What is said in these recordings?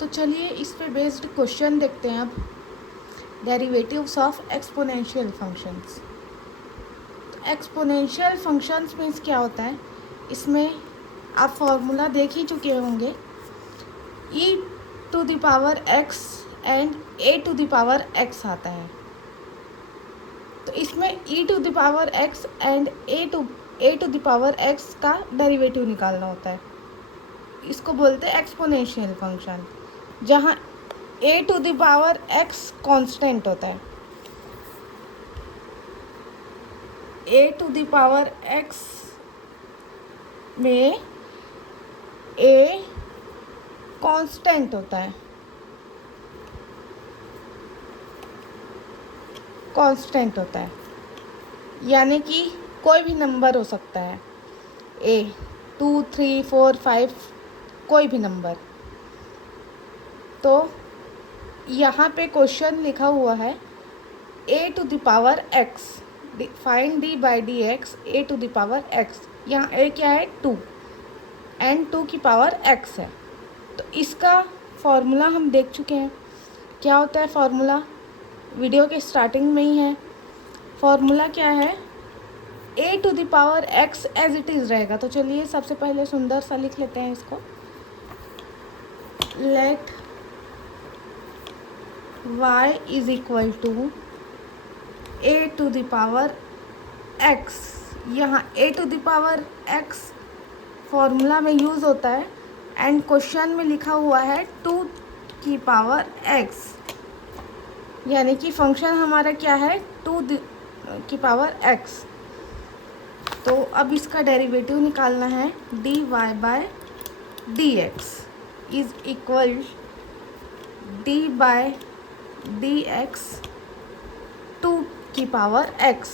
तो चलिए इस पे बेस्ड क्वेश्चन देखते हैं अब। Derivatives of exponential functions. Exponential functions means क्या होता है, इसमें आप फॉर्मूला देख ही चुके होंगे। e to the power x and a to the power x आता है। तो इसमें e to the power x and a to the power x का डेरिवेटिव निकालना होता है। इसको बोलते हैं एक्सपोनेंशियल फंक्शन, जहाँ a to the power x constant होता है। a to the power x में a कांस्टेंट होता है, कांस्टेंट होता है, यानी कि कोई भी नंबर हो सकता है, a 2 3 4 5 कोई भी नंबर। तो यहाँ पे क्वेश्चन लिखा हुआ है a to the power x, find d by d x a to the power x। यहाँ a क्या है 2 एंड 2 की पावर x है। तो इसका फॉर्मूला हम देख चुके हैं। क्या होता है फॉर्मूला, वीडियो के स्टार्टिंग में ही है। फॉर्मूला क्या है, a to the power x as it is रहेगा। तो चलिए सबसे पहले सुंदर सा लिख लेते हैं इसको। Let y is equal to a to the power x। यहाँ a to the power x formula में यूज़ होता है एंड क्वेश्चन में लिखा हुआ है 2 की पावर x, यानी कि फंक्शन हमारा क्या है 2 की पावर x। तो अब इसका डेरिवेटिव निकालना है, dy by d x is equal d by d x 2 की पावर x।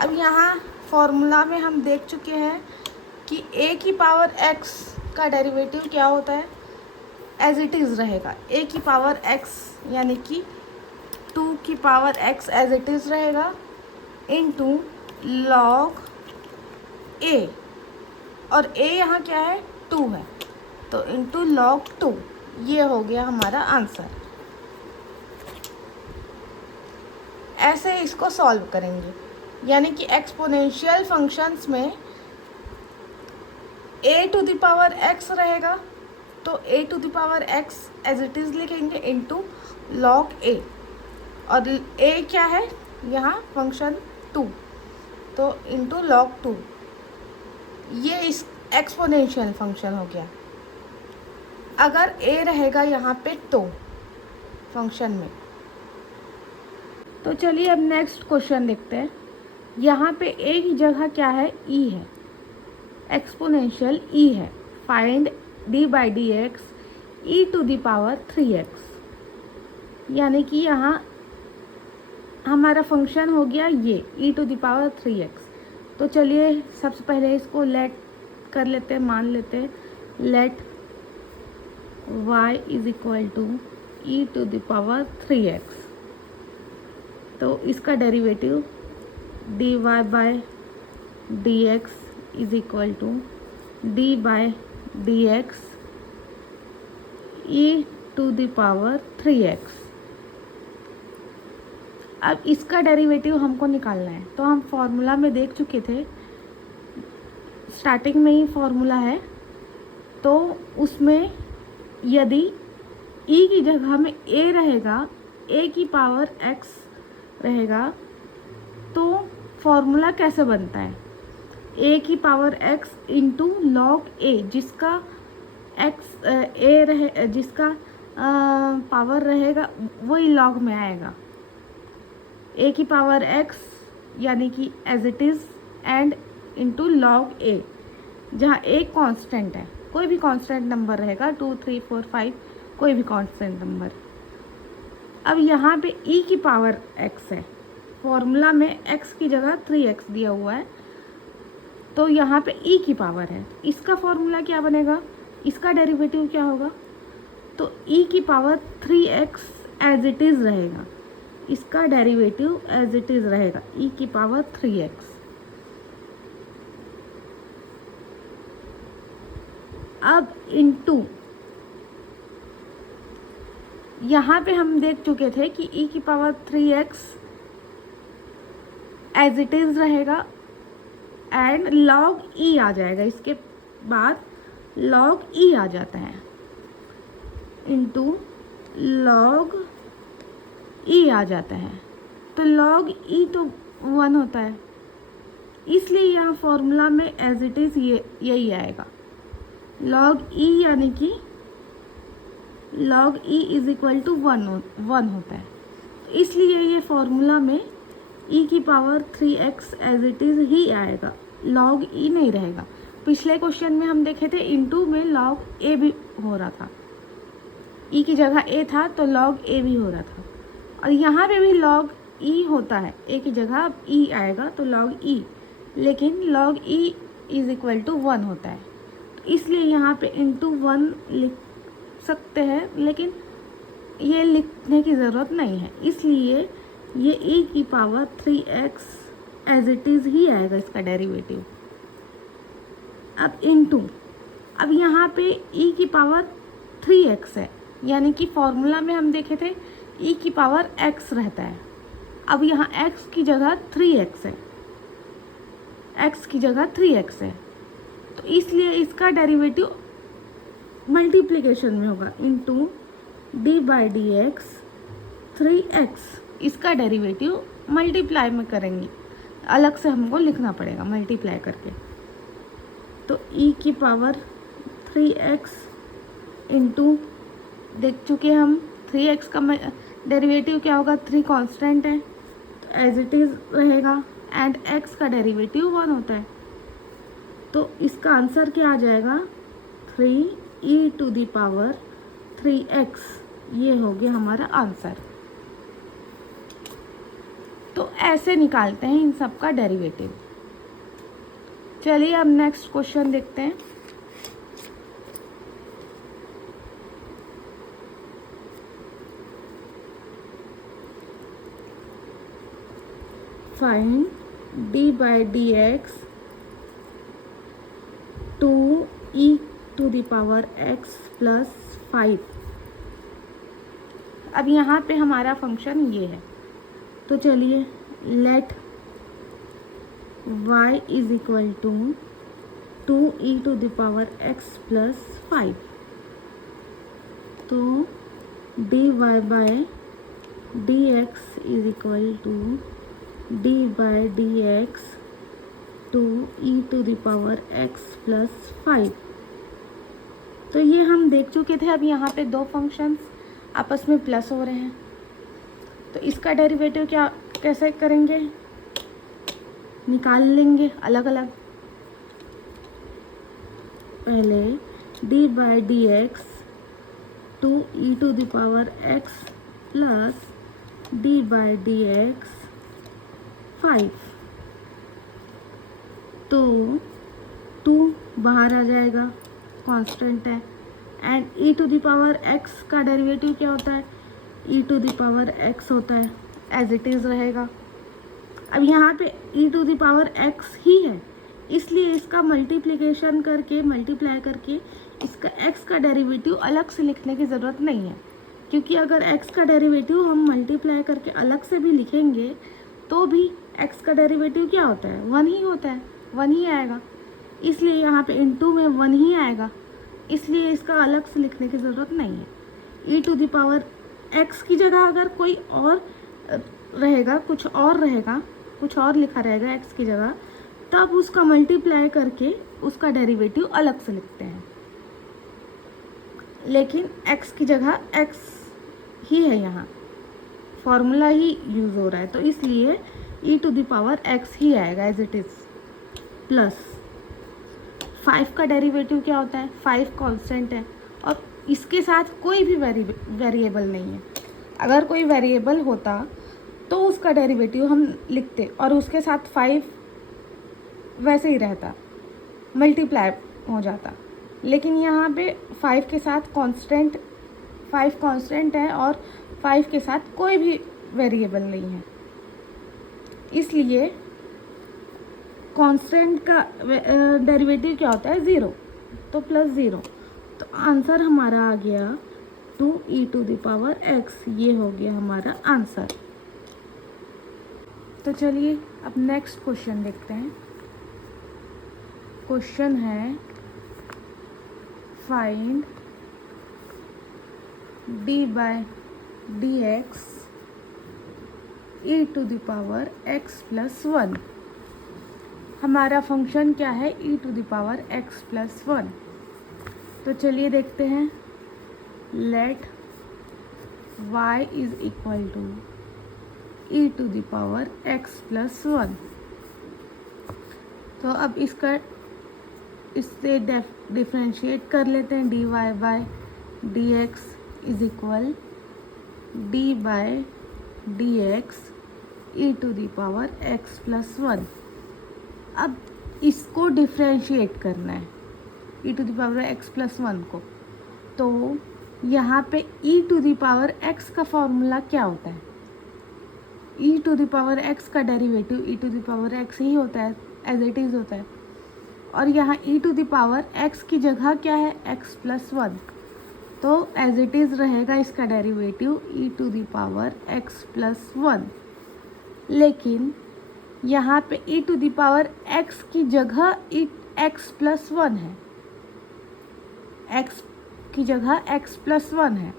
अब यहाँ फॉर्मूला में हम देख चुके हैं कि a की पावर x का डेरिवेटिव क्या होता है, एज इट इज़ रहेगा। a की पावर x यानी कि 2 की power x as it is रहेगा इनटू लॉग a, और a यहाँ क्या है 2 है, तो इनटू लॉग 2। ये हो गया हमारा आंसर। ऐसे इसको सॉल्व करेंगे, यानी कि एक्सपोनेंशियल फंक्शंस में a to the power x रहेगा, तो a to the power x as it is लिखेंगे इनटू लॉग a, और a क्या है यहाँ फंक्शन 2, तो इनटू लॉग 2। ये इस एक्सपोनेंशियल फंक्शन हो गया। अगर a रहेगा यहाँ पे तो फंक्शन में। तो चलिए अब नेक्स्ट क्वेश्चन देखते हैं। यहाँ पे a की जगह क्या है, e है, एक्सपोनेंशियल e है। Find d by d x e to the power 3x, यानी कि यहाँ हमारा फंक्शन हो गया ये e to the power 3x। तो चलिए सबसे पहले इसको लेट कर लेते हैं, मान लेते हैं। Let y is equal to e to the power 3x। तो इसका derivative dy by d x is equal to d by d x e to the power 3x। अब इसका डेरिवेटिव हमको निकालना है। तो हम फॉर्मूला में देख चुके थे, स्टार्टिंग में ही फॉर्मूला है, तो उसमें यदि e की जगह में a रहेगा, a की पावर x रहेगा, तो फॉर्मूला कैसे बनता है, a की power x into log a, जिसका x a रहे, जिसका पावर रहेगा वही लॉग में आएगा। a की पावर x यानी कि as it is and into log a, जहाँ a कांस्टेंट है, कोई भी कांस्टेंट नंबर रहेगा, 2 3 4 5 कोई भी कांस्टेंट नंबर। अब यहाँ पे e की पावर x है, फॉर्मूला में x की जगह 3x दिया हुआ है, तो यहाँ पे e की पावर है। इसका फॉर्मूला क्या बनेगा, इसका डेरिवेटिव क्या होगा, तो e की power 3x as it is रहेगा, इसका डेरिवेटिव एज इट इज़ रहेगा e की पावर 3x। अब इनटू यहाँ पे हम देख चुके थे कि e की power 3x as it is रहेगा एंड log e आ जाएगा, इसके बाद log e आ जाता है इंटू log e आ जाता है। तो log e तो 1 होता है, इसलिए यहाँ फॉर्मूला में एज इट इज़ यही आएगा। log e यानी कि log e is equal to 1 होता है, तो इसलिए ये फॉर्मूला में e की power 3x as it is ही आएगा, log e नहीं रहेगा। पिछले क्वेश्चन में हम देखे थे इंटू में log a भी हो रहा था, e की जगह a था तो log a भी हो रहा था, और यहाँ पे भी log e होता है, a की जगह अब e आएगा तो log e, लेकिन log e is equal to 1 होता है, तो इसलिए यहाँ पे इंटू 1 लिख सकते हैं, लेकिन ये लिखने की ज़रूरत नहीं है, इसलिए ये e की power 3x as it is ही आएगा इसका डेरिवेटिव। अब इंटू, अब यहाँ पे e की पावर 3x है, यानी कि फॉर्मूला में हम देखे थे e की पावर x रहता है, अब यहाँ x की जगह 3x है, x की जगह 3x है, तो इसलिए इसका डेरिवेटिव मल्टीप्लिकेशन में होगा into D by d x 3x, इसका डेरिवेटिव मल्टीप्लाई में करेंगे, अलग से हमको लिखना पड़ेगा मल्टीप्लाई करके। तो e की पावर 3x इंटू, देख चुके हम 3x का डेरिवेटिव क्या होगा, 3 कांस्टेंट है तो एज इट इज़ रहेगा, एंड x का डेरिवेटिव 1 होता है, तो इसका आंसर क्या आ जाएगा 3e to the power 3x, ये हो गया हमारा आंसर। तो ऐसे निकालते हैं इन सब का डेरिवेटिव। चलिए अब नेक्स्ट क्वेश्चन देखते हैं। Find d by d x 2e to the power x plus 5। अब यहाँ पे हमारा फंक्शन ये है, तो चलिए let y is equal to 2e to the power x plus 5, तो dy by dx is equal to d by dx to e to the power x plus 5। तो ये हम देख चुके थे। अब यहाँ पे दो फंक्शंस आपस में प्लस हो रहे हैं, तो इसका डेरिवेटिव क्या कैसे करेंगे, निकाल लेंगे अलग अलग। पहले d by d x to e to the power x plus d by d x 5, तो 2 बाहर आ जाएगा, कांस्टेंट है, and e to the power x का डेरिवेटिव क्या होता है, e to the power x होता है, एज इट इज़ रहेगा। अब यहाँ पे e to the power x ही है, इसलिए इसका मल्टीप्लाई करके इसका x का डेरिवेटिव अलग से लिखने की ज़रूरत नहीं है, क्योंकि अगर x का डेरिवेटिव हम मल्टीप्लाई करके अलग से भी लिखेंगे तो भी x का डेरिवेटिव क्या होता है, 1 ही होता है, 1 ही आएगा, इसलिए यहाँ पे इनटू में 1 ही आएगा, इसलिए इसका अलग से लिखने की ज़रूरत नहीं है। e to the power x की जगह अगर कोई और रहेगा, कुछ और लिखा रहेगा x की जगह, तब उसका मल्टीप्लाई करके उसका डेरिवेटिव अलग से लिखते हैं, लेकिन x की जगह x ही है, यहाँ फॉर्मूला ही यूज़ हो रहा है, तो इसलिए e to the power x ही आएगा एज इट इज़। प्लस 5 का डेरिवेटिव क्या होता है, 5 कांस्टेंट है और इसके साथ कोई भी वेरिएबल नहीं है। अगर कोई वेरिएबल होता तो उसका डेरिवेटिव हम लिखते और उसके साथ 5 वैसे ही रहता, मल्टीप्लाई हो जाता, लेकिन यहाँ पे 5 के साथ फाइव कांस्टेंट है और 5 के साथ कोई भी वेरिएबल नहीं है, इसलिए कांस्टेंट का डेरिवेटिव क्या होता है, 0, तो प्लस 0, तो आंसर हमारा आ गया 2e⁴x, ये हो गया हमारा आंसर। तो चलिए अब नेक्स्ट क्वेश्चन देखते हैं। क्वेश्चन है फाइंड d/dx e⁴x+1। हमारा फंक्शन क्या है? e⁴x+1। तो चलिए देखते हैं। Let y is equal to e⁴x+1। तो अब इससे डिफ्रेंशिएट कर लेते हैं। dy/dx is equal d/dx e⁴x+1। अब इसको डिफ्रेंशिएट करना है e⁴x+1 को। तो यहाँ पे e⁴x का फॉर्मूला क्या होता है? e⁴x का डेरिवेटिव e⁴x ही होता है, एज इट इज़ होता है। और यहाँ e⁴x की जगह क्या है? x+1। तो एज इट इज़ रहेगा इसका डेरिवेटिव e⁴x+1। लेकिन यहाँ पे e⁴x की जगह x+1 है, x की जगह x+1 है।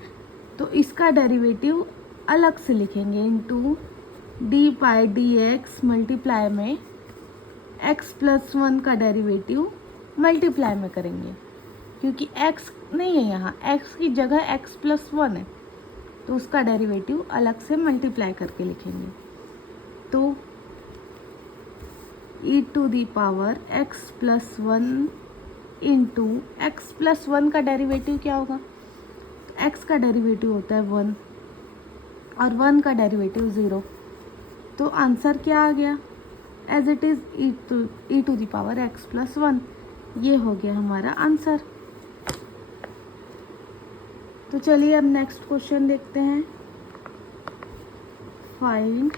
तो इसका डेरिवेटिव अलग से लिखेंगे, इंटू d/dx मल्टीप्लाई में x+1 का डेरिवेटिव मल्टीप्लाई में करेंगे, क्योंकि x नहीं है यहाँ, x की जगह x+1 है। तो उसका डेरिवेटिव अलग से मल्टीप्लाई करके लिखेंगे। तो e⁴x+1 इंटू x+1 का डेरिवेटिव क्या होगा? x का डेरिवेटिव होता है 1 और 1 का डेरिवेटिव 0। तो आंसर क्या आ गया? As it is e⁴x+1। ये हो गया हमारा आंसर। तो चलिए अब नेक्स्ट क्वेश्चन देखते हैं। Find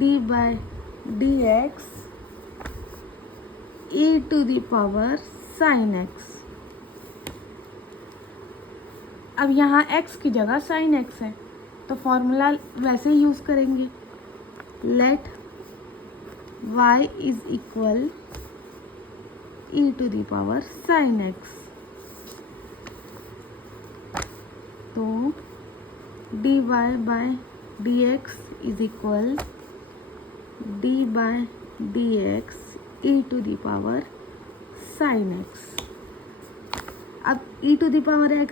d/dx e⁴sin x। अब यहाँ x की जगह sin x है, तो फॉर्मूला वैसे ही यूज़ करेंगे। Let y is equal e⁴sin x। तो dy/dx is equal d/dx e⁴sin x। अब e⁴x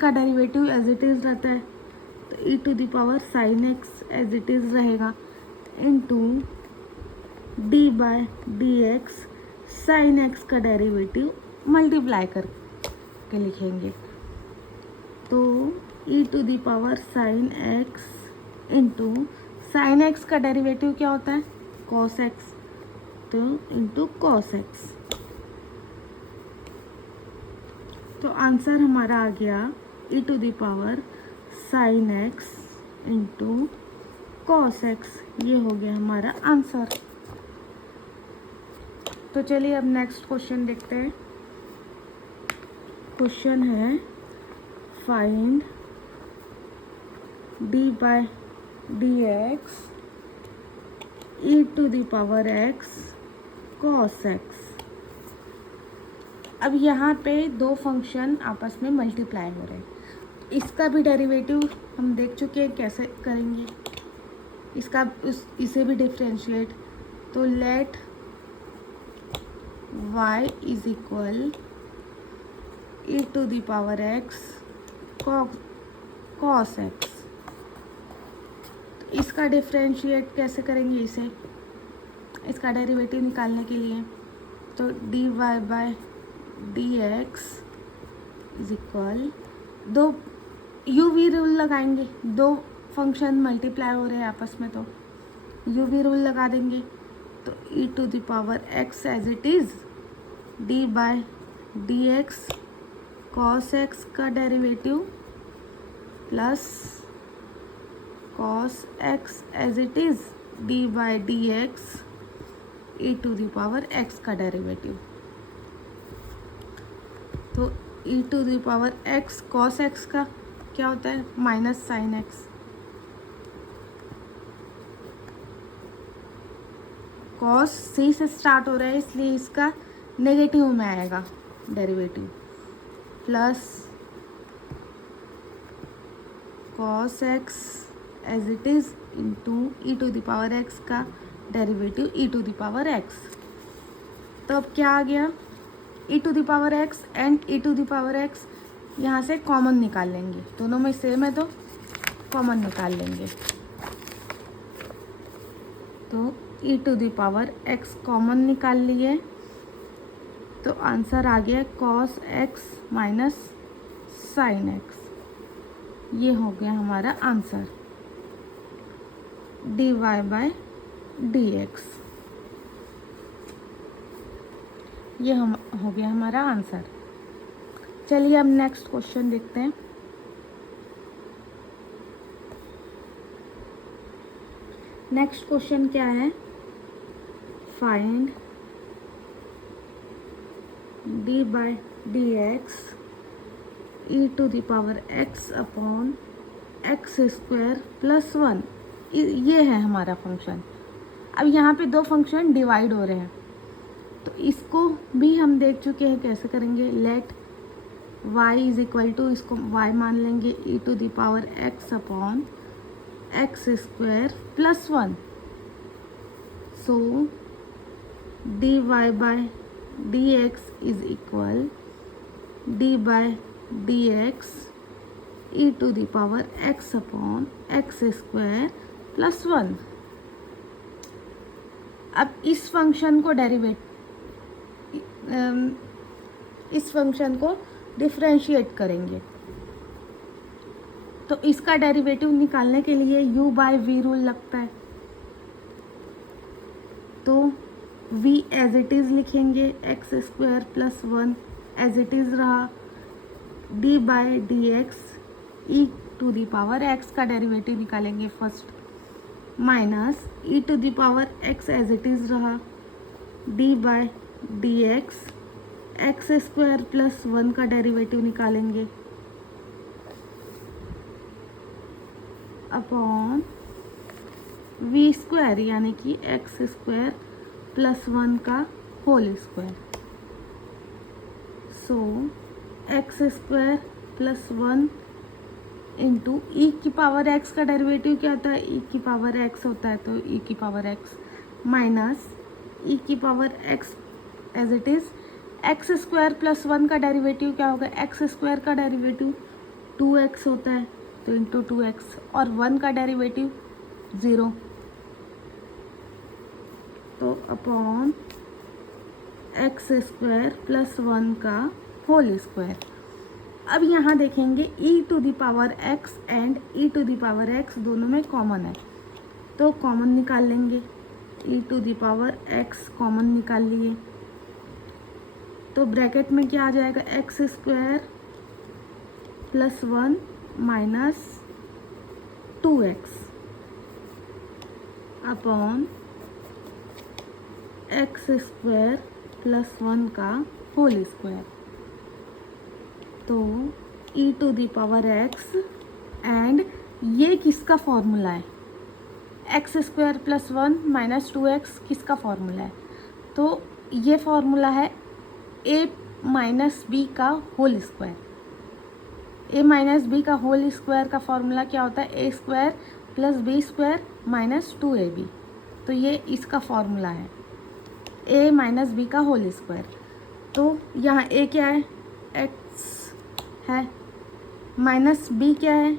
का डेरिवेटिव एज इट इज़ रहता है, तो e⁴sin x as it is रहेगा, इंटू d/dx sin x का डेरिवेटिव मल्टीप्लाई करके लिखेंगे। तो e⁴sin x into sin x का डेरिवेटिव क्या होता है? cos x, तो इंटू cos x। तो आंसर हमारा आ गया e⁴sin x into cos x। ये हो गया हमारा आंसर। तो चलिए अब नेक्स्ट क्वेश्चन देखते हैं। क्वेश्चन है find d/dx e⁴x cos x। अब यहाँ पे दो फंक्शन आपस में मल्टीप्लाई हो रहे हैं। इसका भी डेरिवेटिव हम देख चुके हैं कैसे करेंगे, इसे भी डिफ्रेंशिएट। तो let y is equal e⁴x cos x। इसका डिफ्रेंशिएट कैसे करेंगे? इसका डेरिवेटिव निकालने के लिए तो dy/dx इज इक्वल, दो u-v रूल लगाएंगे, दो फंक्शन मल्टीप्लाई हो रहे हैं आपस में, तो u-v रूल लगा देंगे। तो e⁴x as it is d/dx cos x का derivative plus cos x as it is d/dx e⁴x का डेरिवेटिव। तो e to the power x cos x का क्या होता है माइनस साइन एक्स, कॉस सी से स्टार्ट हो रहा है इसलिए इसका नेगेटिव में आएगा derivative, plus cos x as it is into e to the power x का derivative e to the power x. तो अब क्या आ गया, e to the power x and e to the power x यहाँ से कॉमन निकाल लेंगे, दोनों में सेम है तो कॉमन निकाल लेंगे। तो e to the power x common निकाल लिए तो आंसर आ गया cos x minus sine x, ये हो गया हमारा आंसर dy बाय dx, ये हम हो गया हमारा आंसर। चलिए अब नेक्स्ट क्वेश्चन देखते हैं। नेक्स्ट क्वेश्चन क्या है, find dy by dx e to the power x upon x square plus 1, ये है हमारा फंक्शन। अब यहाँ पे दो फंक्शन डिवाइड हो रहे हैं तो इसको भी हम देख चुके हैं कैसे करेंगे। Let y is equal to, इसको y मान लेंगे e to the power x upon x square plus 1, so dy by dx is equal dy by dx e to the power x upon x square plus 1। अब इस function को इस function को differentiate करेंगे तो इसका डेरिवेटिव निकालने के लिए u बाय v रूल लगता है, तो v एज इट इज़ लिखेंगे, x square plus 1 as it is रहा, d by d x e to the power x का डेरिवेटिव निकालेंगे first, minus e to the power x as it is रहा, d by d x square plus 1 का derivative निकालेंगे upon v square यानी कि x square plus 1 का whole square, सो x square plus 1 into ई की power x का derivative क्या होता है, ई की पावर एक्स होता है, तो ई की पावर एक्स माइनस ई की power x as it is, x square plus 1 का डेरिवेटिव क्या होगा, एक्स स्क्वायर का डेरिवेटिव 2x होता है तो इंटू 2x, और 1 का डेरिवेटिव 0, तो अपॉन एक्स स्क्वायर प्लस 1 का होल स्क्वायर। अब यहाँ देखेंगे e to the power x and e to the power x दोनों में कॉमन है तो कॉमन निकाल लेंगे, e to the power x common निकाल लिए तो ब्रैकेट में क्या आ जाएगा, x square plus 1 minus 2x upon x square plus 1 का होल स्क्वायर, तो e to the power x and ये किसका फॉर्मूला है, x square plus 1 minus 2x किसका फॉर्मूला है, तो ये फॉर्मूला है a माइनस बी का whole square. a minus B का होल स्क्वायर का फॉर्मूला क्या होता है, A square plus B square minus 2ab, तो ये इसका फॉर्मूला है a माइनस बी का होल स्क्वायर। तो यहाँ a क्या है, x है, माइनस b क्या है,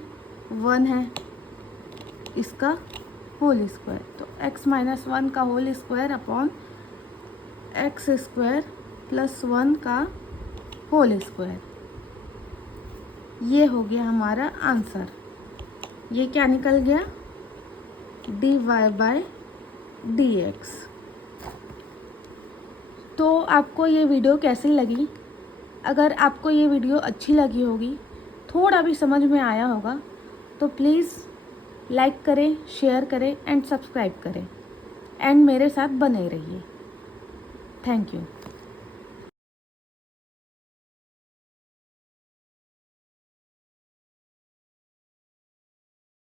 1 है, इसका होल स्क्वायर, तो x माइनस 1 का whole square upon x square plus 1 का होल स्क्वायर, ये हो गया हमारा आंसर। ये क्या निकल गया, dy बाय dx। तो आपको ये वीडियो कैसी लगी, अगर आपको ये वीडियो अच्छी लगी होगी, थोड़ा भी समझ में आया होगा तो प्लीज़ लाइक करें, शेयर करें एंड सब्सक्राइब करें एंड मेरे साथ बने रहिए। Thank you.